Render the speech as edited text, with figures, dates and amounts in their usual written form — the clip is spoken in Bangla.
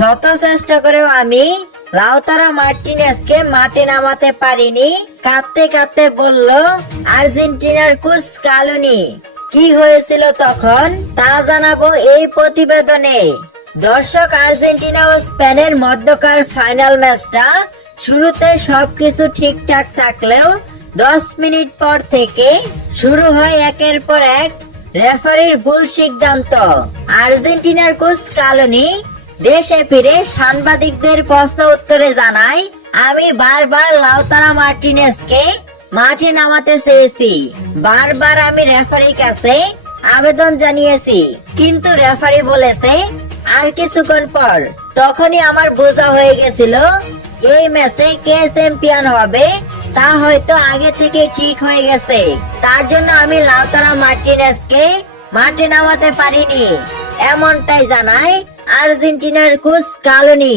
শত চেষ্টা করেও আমি লাউতারা মার্টিনেজকে মাঠে নামাতে পারিনি। কাঁদতে কাঁদতে বলল আর্জেন্টিনার কোচ স্কালোনি। কি হয়েছিল তখন তা জানাবো এই প্রতিবেদনে। দর্শক, আর্জেন্টিনা ও স্পেনের মধ্যকার ফাইনাল ম্যাচটা শুরুতে সবকিছু ঠিকঠাক থাকলেও 10 মিনিট পর থেকে শুরু হয় একের পর এক রেফারির ভুল সিদ্ধান্ত। আর্জেন্টিনার কোচ স্কালোনি দেশে ফিরে সাংবাদিকদের প্রশ্ন উত্তরে জানায়, আমি বারবার লাউতারা মার্টিনেজকে মাঠে নামাতে চেয়েছি। বারবার আমি রেফারির কাছে আবেদন জানিয়েছি, কিন্তু রেফারি বলেছে আর কিছুক্ষণ পর। তখনই আমার বোঝা হয়ে গেছিল এই ম্যাচে কে চ্যাম্পিয়ন হবে তা হয়তো আগে থেকে ঠিক হয়ে গেছে। তার জন্য আমি লাউতারা মার্টিনেজকে মাঠে নামাতে পারিনি, এমনটাই জানায় আর্জেন্টিনার কোচ স্কালোনি।